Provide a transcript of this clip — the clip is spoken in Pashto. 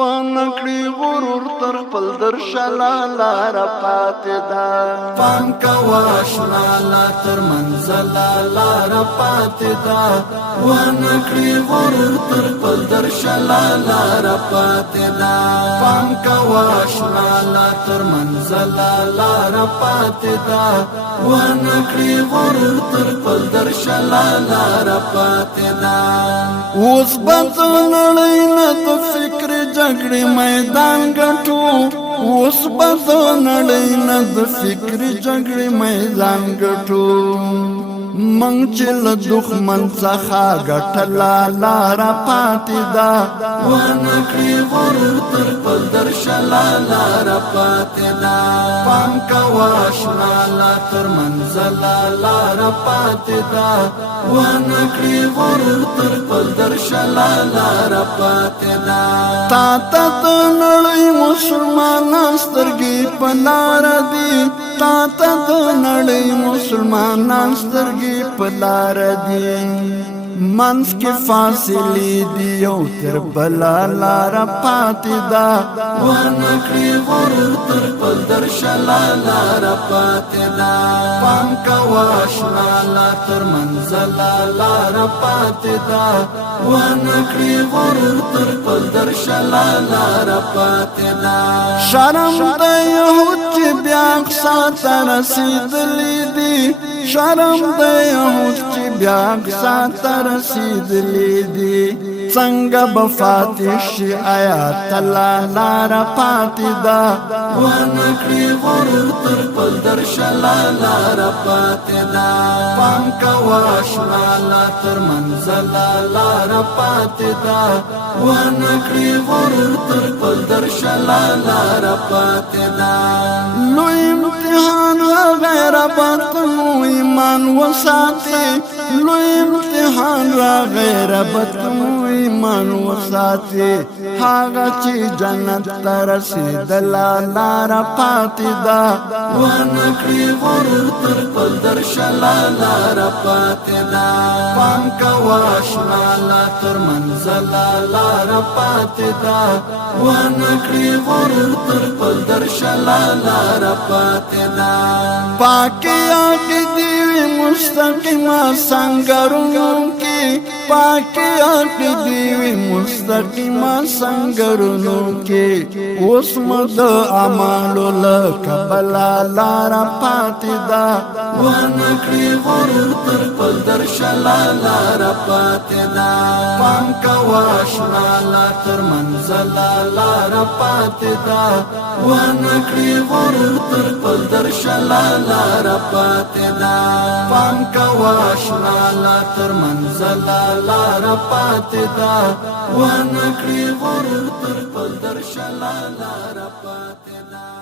ونکړي غرور تر خپل درشله لاره پاتې ده. پام کوه اشنا لا تر منزله لاره پاتې ده. ونکړي غرور تر خپل درشله لاره پاتې ده. پام کوه اشنا لا تر منزله لاره پاتې ده. ونکړي غرور تر خپل درشله لاره پاتې ده. اوس به د نړۍ نه د فکر جګړې میدان ګټو. اوس به د نړۍ نه د فکر جګړې میدان ګټو. منګ چې له دښمن څخه ګټله لاره پاتې ده. ونکړي غرور تر خپل درشله لاره پاتې ده. پام کوه اشنا لا تر منزله لاره پاتې ده. ونکړي غرور تر خپل درشله لاره پاتې ده. تا ته د نړۍ مسلمانان سترګې په لاره دي. تا ته د نړۍ مسلمانان سترګې په لاره دي. منځ کې فاصلې دي یو تر بله لاره پاتې ده. ونکړي غرور تر خپل درشله لاره پاتې ده. پام کوه اشنا لا تر منزله لاره پاتې ده. ونکړي غرور تر خپل درشله لاره پاتې ده. شرم د یهود چې بیا اقصا ته رسېدلي دي. شرم د یهود چې بیا اقصا ته رسېدلي دي. څنګه به فاتح شي آیات الله لاره پاتې ده. ونکړي غرور تر خپل درشله لاره پاتې ده. پام کوه اشنا لا تر منزله لاره پاتې ده. ونکړي غرور تر خپل درشله لاره پاتې ده. لوی امتحان غیر بطنو ایمان وساتي. لوی امتحان را غیر بطنو ایمان وساتي. هغه چې جنت ته رسېدله لاره پاتې ده. ونکړي غرور تر خپل درشله لاره پاتې ده. پام کوه اشنا لا تر منزله لاره پاتې ده. ونکړي غرور تر خپل درشله لاره پاتې ده. پاکي عقیدې وي مستقیمه سنګرونو کې. پاکي عقیدې وي مستقیمه سنګرونو کې. اوس مو د اعمالو له کبله لاره پاتې ده. ونکړي غرور تر خپل درشله لاره پاتې ده. پام کوه اشنا لا تر منزله لاره پاتې ده. ونکړي غرور تر خپل درشله لاره پاتې ده. پام کوه اشنا لا تر منزله لاره پاتې ده. ونکړي غرور تر خپل درشله لاره پاتې ده.